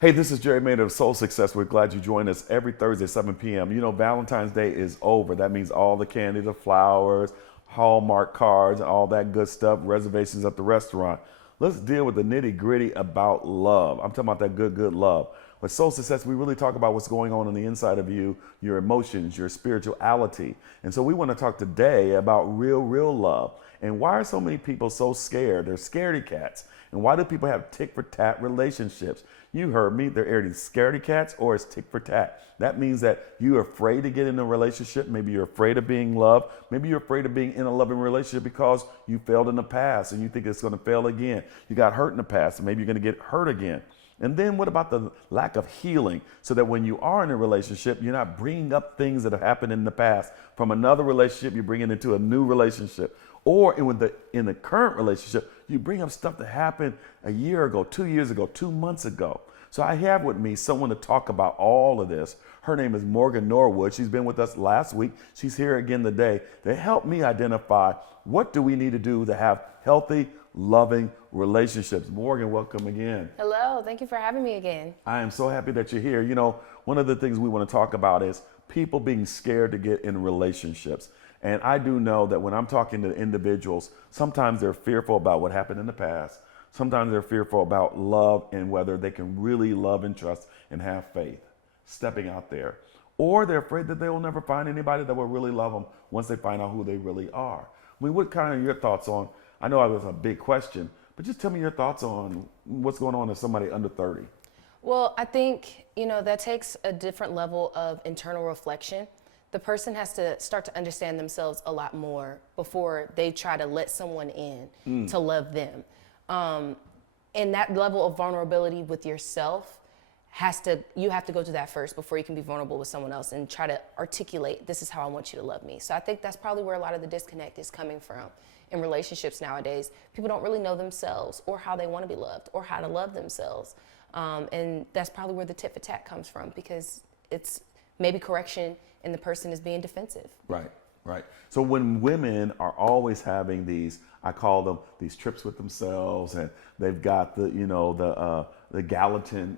Hey, this is Jerry Maynard of Soul Success. We're glad you join us every Thursday at 7 p.m. You know, Valentine's Day is over. That means all the candy, the flowers, Hallmark cards, and all that good stuff, reservations at the restaurant. Let's deal with the nitty gritty about love. I'm talking about that good love. With Soul Success, we really talk about what's going on the inside of you, your emotions, your spirituality. And so we want to talk today about real love. And why are so many people so scared? They're scaredy cats. And why do people have tick for tat relationships? You heard me, they're either scaredy cats or it's tick for tat. That means that you're afraid to get in a relationship. Maybe you're afraid of being loved. Maybe you're afraid of being in a loving relationship because you failed in the past and you think it's going to fail again. You got hurt in the past and maybe you're going to get hurt again. And then what about the lack of healing so that when you are in a relationship, you're not bringing up things that have happened in the past from another relationship, you bring it into a new relationship. Or in the current relationship, you bring up stuff that happened a year ago, 2 years ago, 2 months ago. So I have with me someone to talk about all of this. Her name is Morgan Norwood. She's been with us last week. She's here again today to help me identify what do we need to do to have healthy, loving relationships. Morgan, welcome again. Hello, thank you for having me again. I am so happy that you're here. You know, one of the things we want to talk about is people being scared to get in relationships. And I do know that when I'm talking to individuals, sometimes they're fearful about what happened in the past. Sometimes they're fearful about love and whether they can really love and trust and have faith, stepping out there. Or they're afraid that they will never find anybody that will really love them once they find out who they really are. I mean, what kind of your thoughts on, I know it was a big question, but just tell me your thoughts on what's going on with somebody under 30. Well, I think, that takes a different level of internal reflection. The person has to start to understand themselves a lot more before they try to let someone in to love them. And that level of vulnerability with yourself you have to go to that first before you can be vulnerable with someone else and try to articulate, this is how I want you to love me. So I think that's probably where a lot of the disconnect is coming from in relationships nowadays. People don't really know themselves or how they want to be loved or how to love themselves. And that's probably where the tit for tat comes from, because it's maybe correction and the person is being defensive. Right. So when women are always having these, I call them these trips with themselves, and they've got the Galentine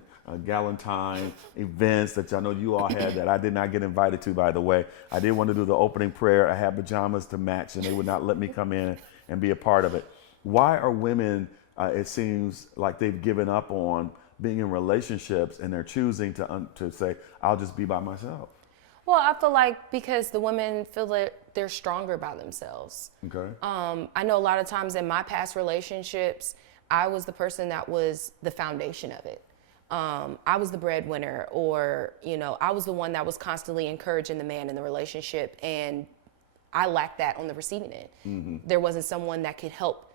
events that I know you all had that I did not get invited to, by the way. I did want to do the opening prayer. I had pajamas to match, and they would not let me come in and be a part of it. Why are women, it seems like they've given up on being in relationships and they're choosing to say, I'll just be by myself? Well, I feel like because the women feel that they're stronger by themselves. Okay. I know a lot of times in my past relationships, I was the person that was the foundation of it. I was the breadwinner, or, I was the one that was constantly encouraging the man in the relationship, and I lacked that on the receiving end. Mm-hmm. There wasn't someone that could help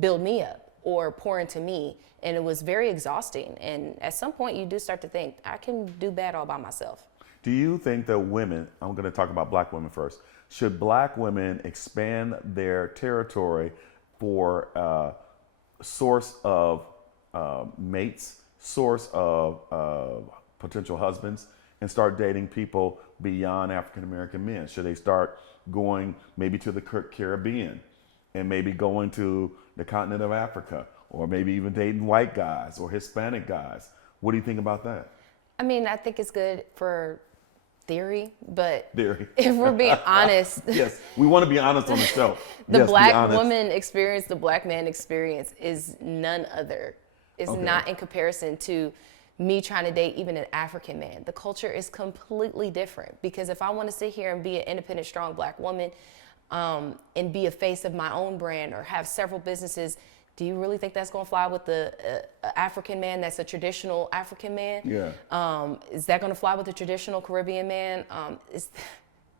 build me up or pour into me, and it was very exhausting. And at some point, you do start to think, I can do bad all by myself. Do you think that women, I'm going to talk about black women first, should black women expand their territory for source of mates, source of potential husbands, and start dating people beyond African American men? Should they start going maybe to the Caribbean and maybe going to the continent of Africa, or maybe even dating white guys or Hispanic guys? What do you think about that? I mean, I think it's good for theory, but if we're being honest, yes, we want to be honest on the show. The black woman experience, the black man experience is none other. It's not in comparison to me trying to date even an African man. The culture is completely different, because if I want to sit here and be an independent, strong black woman, and be a face of my own brand or have several businesses, do you really think that's going to fly with the African man that's a traditional African man? Yeah. Is that going to fly with a traditional Caribbean man?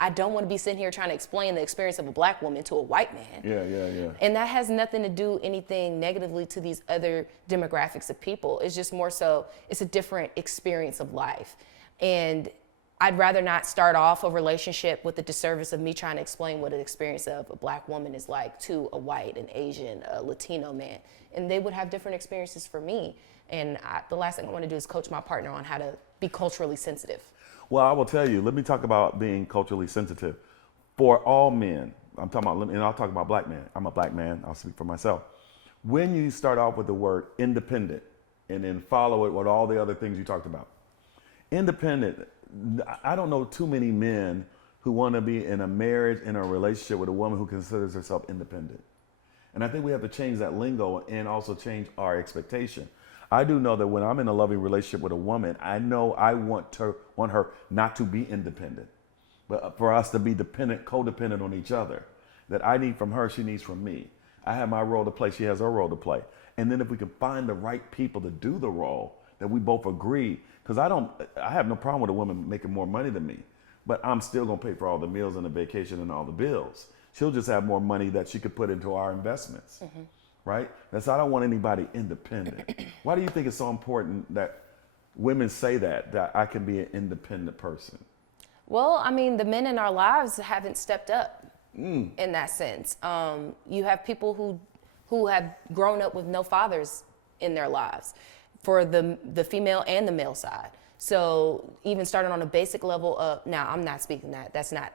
I don't want to be sitting here trying to explain the experience of a black woman to a white man. Yeah. And that has nothing to do anything negatively to these other demographics of people. It's just more so, it's a different experience of life. And I'd rather not start off a relationship with the disservice of me trying to explain what an experience of a black woman is like to a white, an Asian, a Latino man. And they would have different experiences for me. And the last thing I want to do is coach my partner on how to be culturally sensitive. Well, I will tell you, let me talk about being culturally sensitive. For all men, I'm talking about, and I'll talk about black men. I'm a black man, I'll speak for myself. when you start off with the word independent and then follow it with all the other things you talked about. Independent, I don't know too many men who want to be in a marriage, in a relationship with a woman who considers herself independent. And I think we have to change that lingo and also change our expectation. I do know that when I'm in a loving relationship with a woman, I know I want her not to be independent, but for us to be dependent, codependent on each other. That I need from her, she needs from me. I have my role to play, she has her role to play. And then if we can find the right people to do the role, that we both agree, because I have no problem with a woman making more money than me, but I'm still gonna pay for all the meals and the vacation and all the bills. She'll just have more money that she could put into our investments, right? That's, I don't want anybody independent. Why do you think it's so important that women say that I can be an independent person? Well, I mean, the men in our lives haven't stepped up in that sense. You have people who have grown up with no fathers in their lives, for the female and the male side. So even starting on a basic level of, now I'm not speaking that's not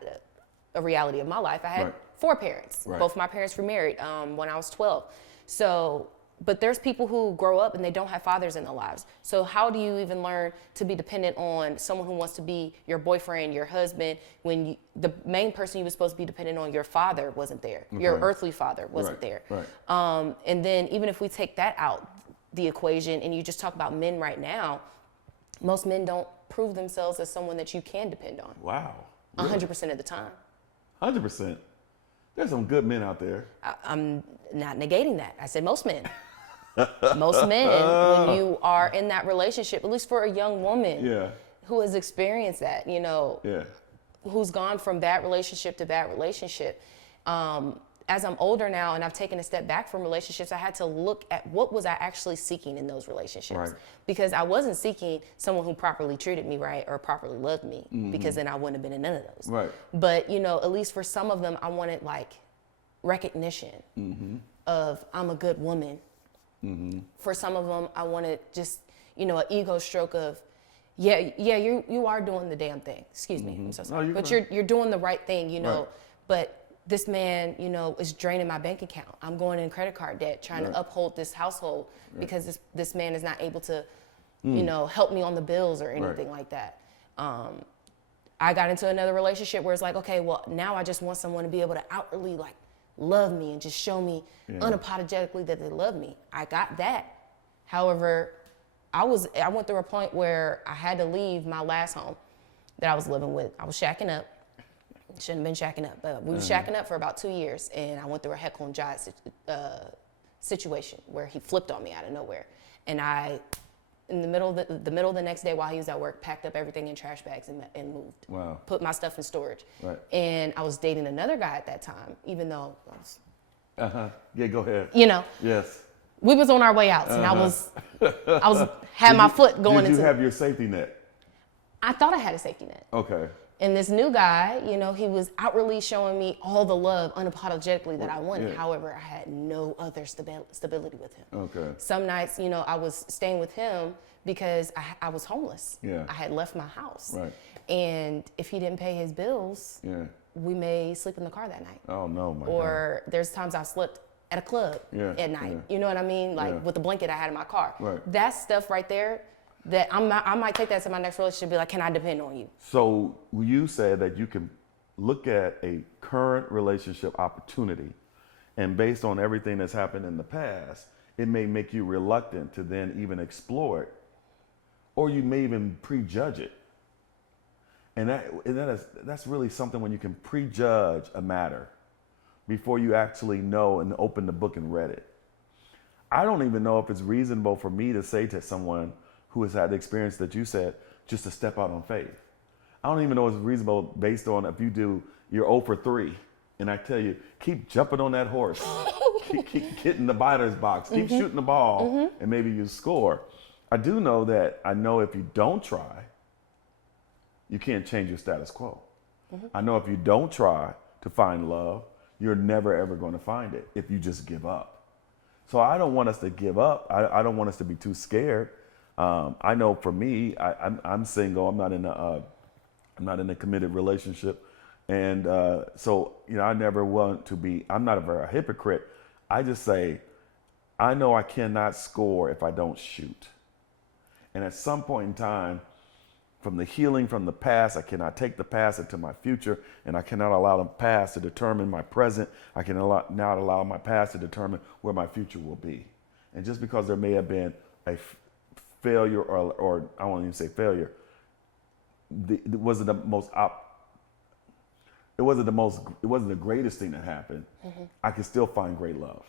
a reality of my life. I had 4 parents. Right. Both my parents were married when I was 12. So, but there's people who grow up and they don't have fathers in their lives. So how do you even learn to be dependent on someone who wants to be your boyfriend, your husband, when the main person you were supposed to be dependent on, your father, wasn't there. Your earthly father wasn't there. Right. And then even if we take that out the equation and you just talk about men right now, most men don't prove themselves as someone that you can depend on. Wow. 100% of the time. 100%. There's some good men out there. I'm not negating that. I said most men. Most men, when you are in that relationship, at least for a young woman who has experienced that, who's gone from bad relationship to bad relationship. As I'm older now and I've taken a step back from relationships, I had to look at what was I actually seeking in those relationships. Right. Because I wasn't seeking someone who properly treated me right or properly loved me, because then I wouldn't have been in none of those. Right. But, at least for some of them, I wanted like recognition of I'm a good woman. For some of them, I wanted just, an ego stroke of, you are doing the damn thing. Excuse me, I'm so sorry. No, but you're doing the right thing, but this man, is draining my bank account. I'm going in credit card debt, trying to uphold this household because this man is not able to, help me on the bills or anything like that. I got into another relationship where it's like, okay, well, now I just want someone to be able to outwardly like love me and just show me unapologetically that they love me. I got that. However, I went through a point where I had to leave my last home that I was living with. I was shacking up. Shouldn't have been shacking up, but we were shacking up for about 2 years, and I went through a C.O.G.I.C situation where he flipped on me out of nowhere, and I, in the middle of the next day while he was at work, packed up everything in trash bags and moved. Wow. Put my stuff in storage. Right. And I was dating another guy at that time, even though I was. Yeah, go ahead. Yes. We was on our way out, and I had my foot going into. Did you have your safety net? I thought I had a safety net. Okay. And this new guy, he was outwardly showing me all the love unapologetically that I wanted. Yeah. However, I had no other stability with him. Okay. Some nights, I was staying with him because I was homeless. Yeah. I had left my house. Right. And if he didn't pay his bills, we may sleep in the car that night. Oh, no, my God. Or there's times I slept at a club at night. Yeah. You know what I mean? Like with the blanket I had in my car. Right. That stuff right there, that I might take that to my next relationship and be like, can I depend on you? So you said that you can look at a current relationship opportunity, and based on everything that's happened in the past, it may make you reluctant to then even explore it, or you may even prejudge it. And that's really something when you can prejudge a matter before you actually know and open the book and read it. I don't even know if it's reasonable for me to say to someone who has had the experience that you said, just to step out on faith. I don't even know if it's reasonable based on if you're 0 for 3, and I tell you, keep jumping on that horse, keep getting the batter's box, keep shooting the ball, and maybe you score. I know if you don't try, you can't change your status quo. I know if you don't try to find love, you're never ever going to find it if you just give up. So I don't want us to give up. I don't want us to be too scared. I know for me, I'm single. I'm not in a committed relationship, and so I never want to be. I'm not a hypocrite. I just say, I know I cannot score if I don't shoot. And at some point in time, from the healing from the past, I cannot take the past into my future, and I cannot allow the past to determine my present. I cannot allow my past to determine where my future will be. And just because there may have been a failure, or I won't even say failure, it wasn't the greatest thing that happened. I can still find great love.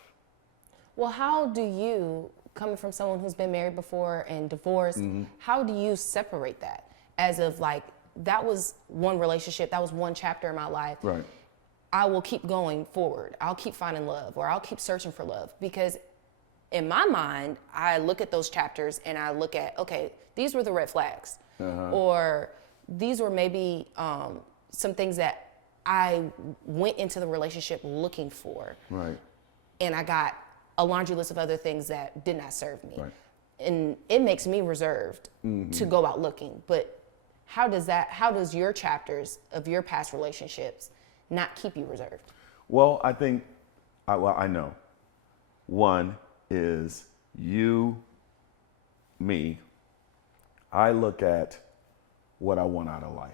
Well, how do you, coming from someone who's been married before and divorced, how do you separate that? As of like, that was one relationship, that was one chapter in my life. Right. I will keep going forward. I'll keep finding love, or I'll keep searching for love. Because in my mind, I look at those chapters and I look at, okay, these were the red flags. Or these were maybe some things that I went into the relationship looking for. Right. And I got a laundry list of other things that did not serve me. Right. And it makes me reserved to go out looking. But how does your chapters of your past relationships not keep you reserved? Well, I think, I know. One is me. I look at what I want out of life.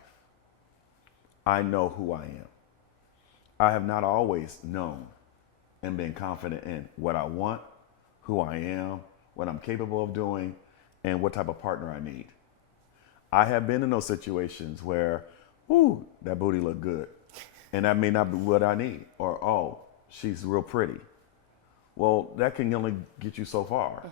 I know who I am. I have not always known and been confident in what I want, who I am, what I'm capable of doing, and what type of partner I need. I have been in those situations where, ooh, that booty look good. And that may not be what I need. Or, oh, she's real pretty. Well, that can only get you so far.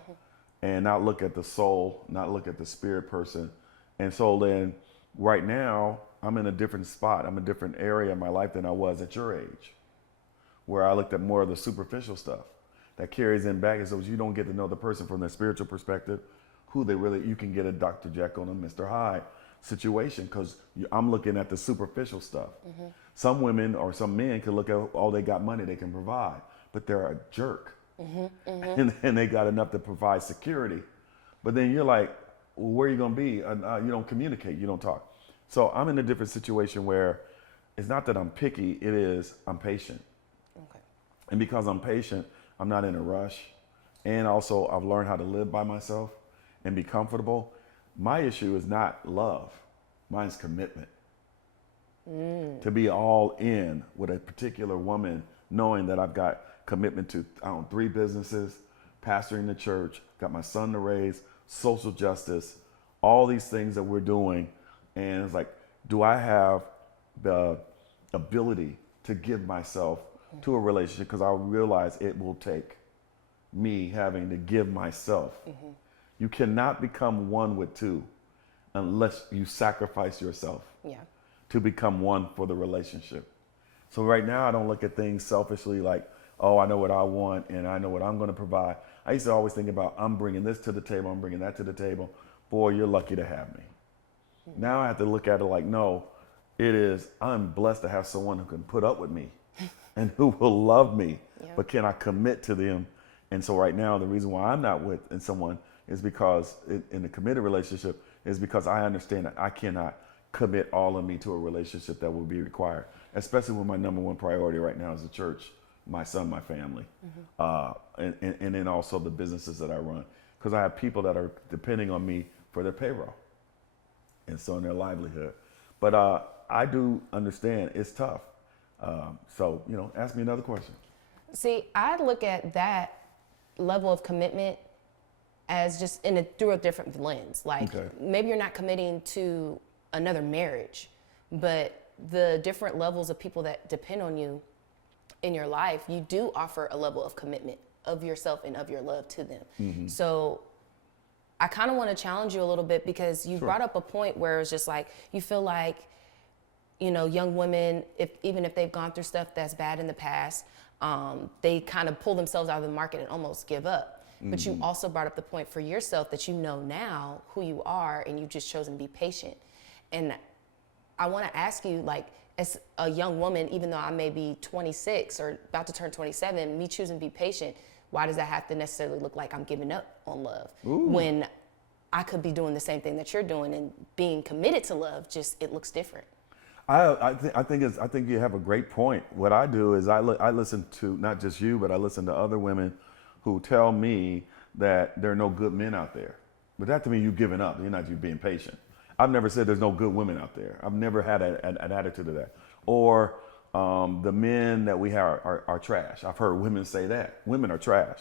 And not look at the soul, not look at the spirit person. And so then right now, I'm in a different spot. I'm in a different area in my life than I was at your age, where I looked at more of the superficial stuff that carries in back. And so you don't get to know the person from their spiritual perspective, who they really, you can get a Dr. Jekyll and a Mr. Hyde situation, because I'm looking at the superficial stuff. Some women or some men can look at, oh, they got money they can provide, but they're a jerk. And they got enough to provide security. But then you're like, well, where are you going to be? You don't communicate, you don't talk. So I'm in a different situation where it's not that I'm picky, it is I'm patient. Okay. And because I'm patient, I'm not in a rush. And also I've learned how to live by myself and be comfortable. My issue is not love. Mine's commitment. To be all in with a particular woman, knowing that I've got commitment to 3 businesses, pastoring the church, got my son to raise, social justice, all these things that we're doing. And it's like, do I have the ability to give myself to a relationship? Because I realize it will take me having to give myself. You cannot become one with 2 unless you sacrifice yourself to become one for the relationship. So right now I don't look at things selfishly like, oh, I know what I want and I know what I'm going to provide. I used to always think about, I'm bringing this to the table, I'm bringing that to the table. Boy, you're lucky to have me. Now I have to look at it like, no, I'm blessed to have someone who can put up with me and who will love me, but can I commit to them? And so right now, the reason why I'm not with someone is because in a committed relationship is because I understand that I cannot commit all of me to a relationship that will be required, especially when my number one priority right now is the church, my son, my family, and then also the businesses that I run, because I have people that are depending on me for their payroll and so in their livelihood. But I do understand it's tough. So, ask me another question. See, I look at that level of commitment as just through a different lens. Like, maybe you're not committing to another marriage, but the different levels of people that depend on you in your life, you do offer a level of commitment of yourself and of your love to them. So I kind of want to challenge you a little bit, because you brought up a point where it's just like, you feel like, young women, even if they've gone through stuff that's bad in the past, they kind of pull themselves out of the market and almost give up. But you also brought up the point for yourself that you know now who you are, and you've just chosen to be patient. And I want to ask you, like, as a young woman, even though I may be 26 or about to turn 27, me choosing to be patient, why does that have to necessarily look like I'm giving up on love? When I could be doing the same thing that you're doing and being committed to love, just it looks different. I think you have a great point. What I do is I listen to not just you, but I listen to other women who tell me that there are no good men out there. But that to me, you've given up. You're not you being patient. I've never said there's no good women out there. I've never had an attitude of that. Or the men that we have are trash. I've heard women say that. Women are trash.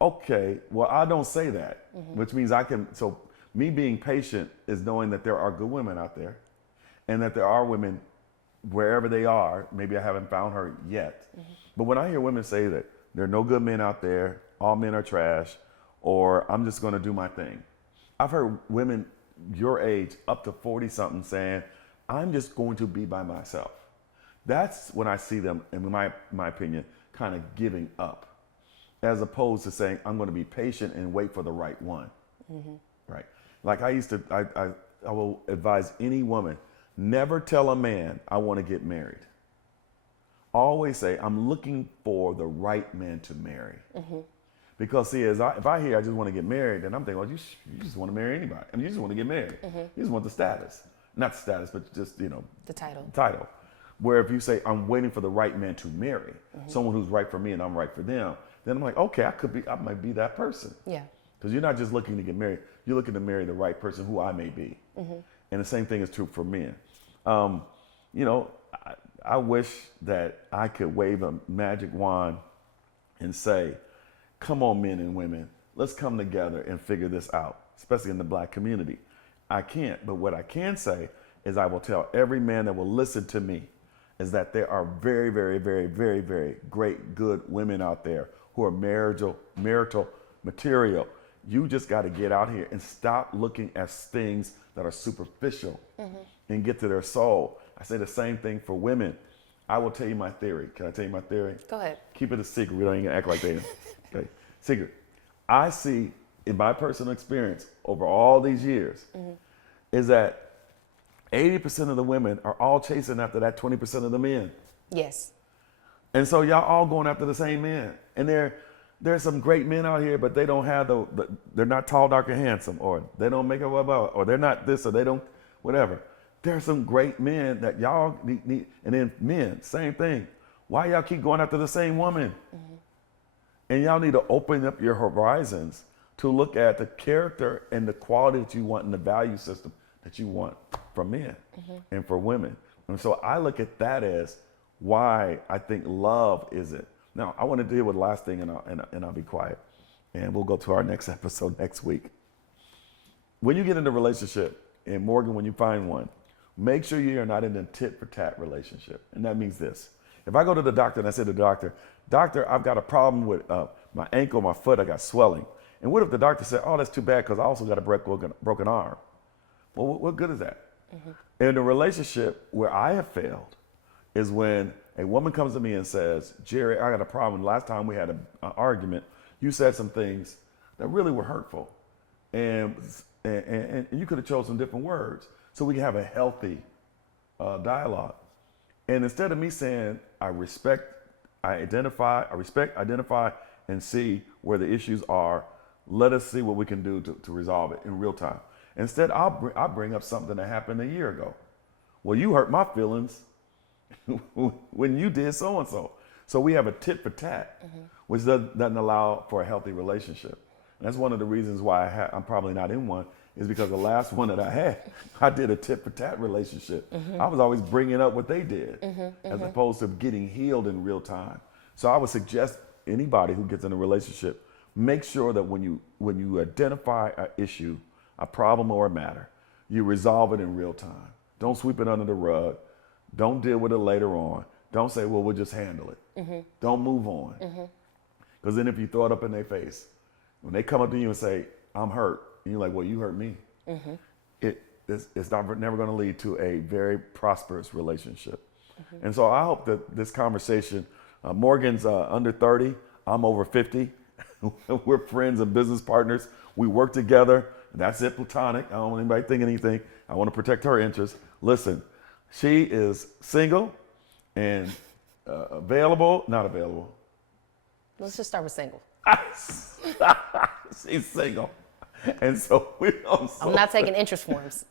Okay, well, I don't say that, which means I can, so me being patient is knowing that there are good women out there and that there are women wherever they are. Maybe I haven't found her yet. But when I hear women say that there are no good men out there, all men are trash, or I'm just going to do my thing. I've heard women your age up to 40 something saying, I'm just going to be by myself. That's when I see them, in my opinion, kind of giving up, as opposed to saying, I'm going to be patient and wait for the right one. Right? Like I will advise any woman, never tell a man, I want to get married. Always say, I'm looking for the right man to marry. Because see, if I hear I just want to get married, then I'm thinking, well, you just want to marry anybody. I mean, you just want to get married. You just want the status. Not the status, but just, The title. Title. Where if you say, I'm waiting for the right man to marry, someone who's right for me and I'm right for them, then I'm like, okay, I might be that person. Yeah. Because you're not just looking to get married, you're looking to marry the right person who I may be. And the same thing is true for men. I wish that I could wave a magic wand and say, come on, men and women, let's come together and figure this out, especially in the Black community. I can't, but what I can say is I will tell every man that will listen to me is that there are very, very, very, very, very great, good women out there who are marital material. You just got to get out here and stop looking at things that are superficial and get to their soul. I say the same thing for women. I will tell you my theory. Can I tell you my theory? Go ahead. Keep it a secret. We don't even act like they do. Okay. Secret. I see in my personal experience over all these years is that 80% of the women are all chasing after that 20% of the men. Yes. And so y'all all going after the same men. And there's some great men out here, but they don't have they're not tall, dark, and handsome, or they don't make up, or they're not this, or they don't, whatever. There's some great men that y'all need. And then men, same thing. Why y'all keep going after the same woman? And y'all need to open up your horizons to look at the character and the quality that you want in the value system that you want from men and for women. And so I look at that as why I think love is it. Now, I want to deal with the last thing, and I'll be quiet. And we'll go to our next episode next week. When you get into a relationship, and Morgan, when you find one, make sure you are not in a tit-for-tat relationship. And that means this. If I go to the doctor and I say to the doctor, Doctor, I've got a problem with my ankle, my foot, I got swelling. And what if the doctor said, oh, that's too bad because I also got a broken arm? Well, what good is that? In a relationship where I have failed is when a woman comes to me and says, Jerry, I got a problem. Last time we had an argument, you said some things that really were hurtful. And you could have chosen some different words so we can have a healthy dialogue. And instead of me saying, I respect, identify, and see where the issues are, let us see what we can do to resolve it in real time. Instead, I'll bring up something that happened a year ago. Well, you hurt my feelings when you did so-and-so. So we have a tit for tat, which doesn't allow for a healthy relationship. And that's one of the reasons why I'm probably not in one, is because the last one that I had, I did a tit for tat relationship. I was always bringing up what they did as opposed to getting healed in real time. So I would suggest anybody who gets in a relationship, make sure that when you identify an issue, a problem or a matter, you resolve it in real time. Don't sweep it under the rug. Don't deal with it later on. Don't say, well, we'll just handle it. Don't move on. Because then if you throw it up in their face, when they come up to you and say, I'm hurt, and you're like, well, you hurt me, it's never going to lead to a very prosperous relationship. And so I hope that this conversation, Morgan's under 30, I'm over 50. We're friends and business partners. We work together. That's it, platonic. I don't want anybody thinking anything. I want to protect her interests. Listen, she is single and available, not available. Let's just start with single. She's single. And so I'm not taking interest forms.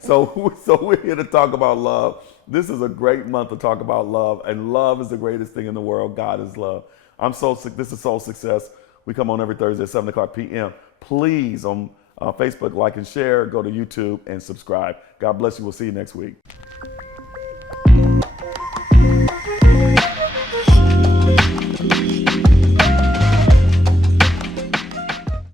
So we're here to talk about love. This is a great month to talk about love, and love is the greatest thing in the world. God is love. This is Soul Success. We come on every Thursday at 7 o'clock p.m. Please, on Facebook, like and share. Go to YouTube and subscribe. God bless you. We'll see you next week.